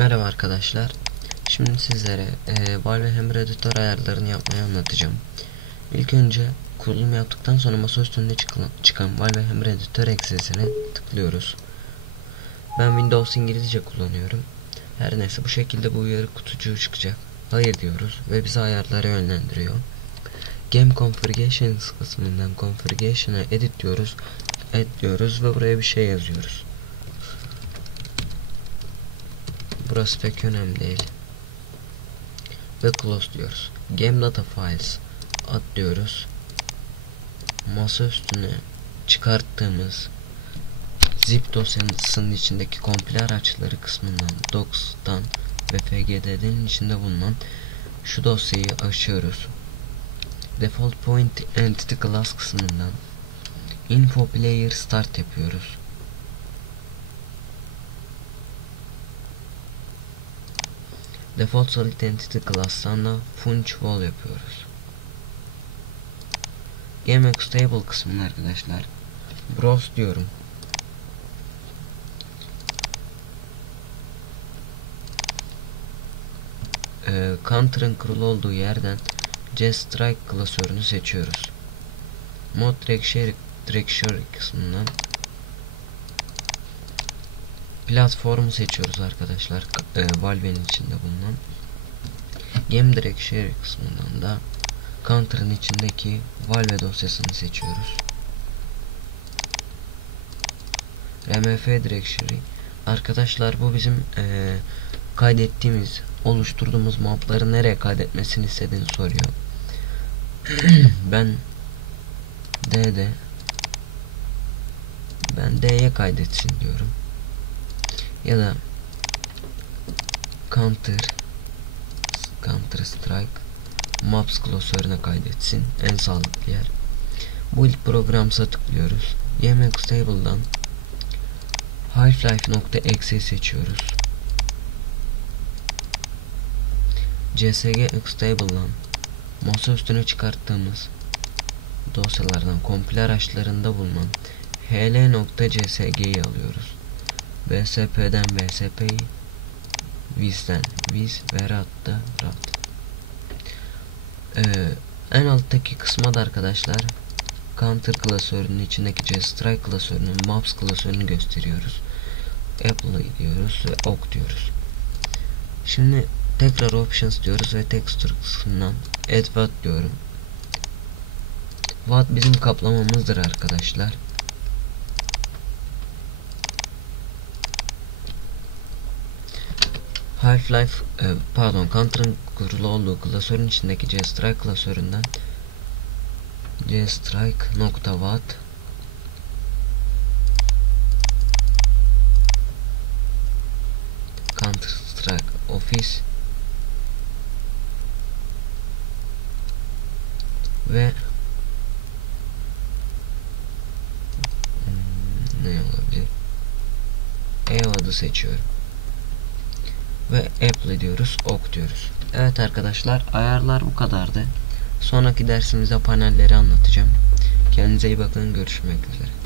Merhaba arkadaşlar. Şimdi sizlere e, Valve Hammer Editor ayarlarını yapmayı anlatacağım. İlk önce kurulum yaptıktan sonra masa üstünde çıkan, çıkan Valve Hammer Editor eksesine tıklıyoruz. Ben Windows İngilizce kullanıyorum. Her neyse bu şekilde bu uyarı kutucuğu çıkacak. Hayır diyoruz ve bizi ayarlara yönlendiriyor. Game Configurations kısmından Configuration'a edit diyoruz. Add diyoruz ve buraya bir şey yazıyoruz. Burası pek önemli değil. Ve close diyoruz. Game data files at diyoruz. Masa üstüne çıkarttığımız zip dosyasının içindeki komple araçları kısmından docs'tan ve fgd'nin içinde bulunan şu dosyayı açıyoruz. Default point entity class kısmından info player start yapıyoruz. Default Solid Entity Class'tan da Funch Wall yapıyoruz. Game Stable kısmını arkadaşlar Browse diyorum. Ee, Counter'ın kurulu olduğu yerden J-Strike klasörünü seçiyoruz. Mod Directory, Directory kısmından platformu seçiyoruz arkadaşlar. E, Valve'nin içinde bulunan. Game Directory kısmından da Counter'ın içindeki Valve dosyasını seçiyoruz. RMF Directory Arkadaşlar bu bizim e, kaydettiğimiz, oluşturduğumuz mapları nereye kaydetmesini istediğini soruyor. ben D'de ben D'ye kaydetsin diyorum ya da counter counter strike maps klasörüne kaydetsin en sağlıklı yer. Build programs'a tıklıyoruz. Yemek table'dan half-life.exe seçiyoruz. Csg xtable'dan masa üstüne çıkarttığımız dosyalardan komple araçlarında bulunan hl.csg'yi alıyoruz BSP'den BSP'yi Viz'den Viz ve RAD'da RAD. Ee, en alttaki kısma da arkadaşlar Counter klasörünün içindeki Strike klasörünün Maps klasörünü gösteriyoruz. Apply diyoruz ve OK diyoruz. Şimdi tekrar Options diyoruz ve Texture kısmından Add Watt diyorum. Watt bizim kaplamamızdır arkadaşlar Half-Life e, pardon Counter'ın kurulu olduğu klasörün içindeki J-Strike klasöründen J-Strike nokta watt Counter Strike Office ve hmm, ne olabilir? E adı seçiyorum ve apply diyoruz ok diyoruz. Evet arkadaşlar ayarlar bu kadardı. Sonraki dersimizde panelleri anlatacağım. Kendinize iyi bakın görüşmek üzere